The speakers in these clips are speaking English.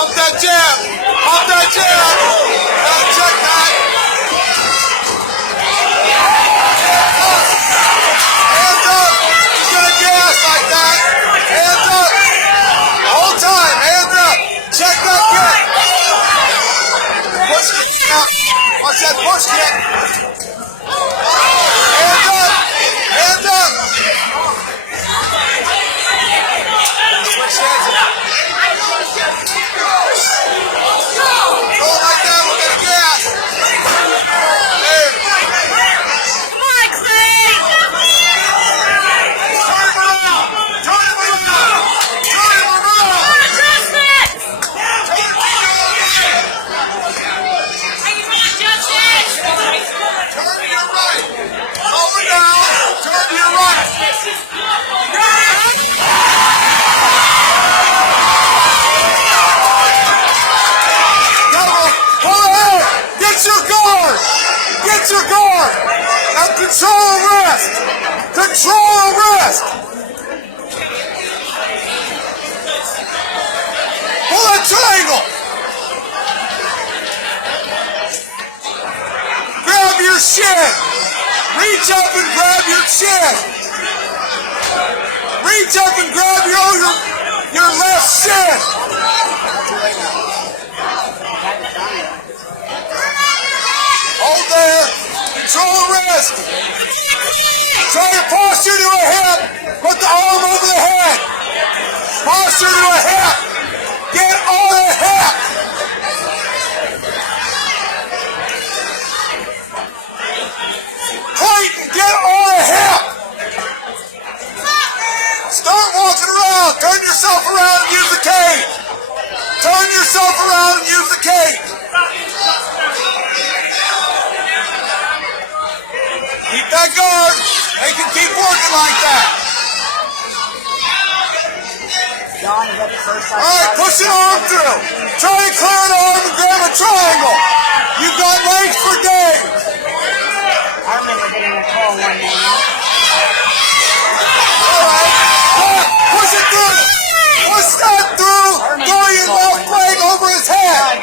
Pump that jab. Pump that jab. Gotta check that. Hands up. He's gonna gas like that. Hands up. The whole time. Hands up. Check that kick. Push kick out. Watch that push kick. Hands up. Hands up. Switch hands up. Go like that. We'll get a gas. There. Come on, Clay! Turn him around. Turn him around. Turn him around. Come on, Justis! Turn him around. How you doing, Justis? Turn to your right. Over down. Turn to your right. Pull ahead. Get your guard. Get your guard. Now control wrist. Control wrist. Pull that triangle. Grab your shin. Reach up and grab your shin. Reach up and grab your left shin. Hold there. Control wrist. Try to posture to a hip. Put the arm over the head. Posture to a hip. Get on the hip. Clayton, get on the hip. Start walking around. Turn yourself around and use the cane. Turn yourself around and use the cane. Keep that guard. They can keep working like that. John, is that the first time? All right, push an arm through. Try to clear an arm and grab a triangle. You've got legs for days. I remember getting a call one morning. All right. Push it through. Push that through. Throw your left leg over his head.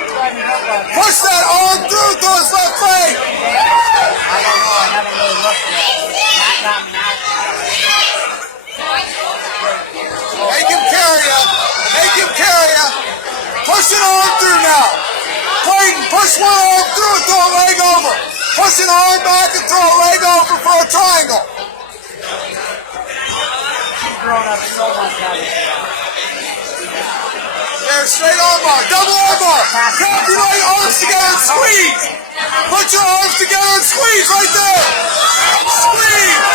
Push that arm through his left leg. I don't know. I haven't really looked yet. That got me out. Make him carry you. Make him carry you. Push an arm through now. Clayton, push one arm through and throw a leg over. Push an arm back and throw a leg over for a triangle. She's grown up so much now. There, straight arm bar. Double arm bar. Grab your leg, arms together and squeeze. Put your arms together and squeeze right there. Squeeze.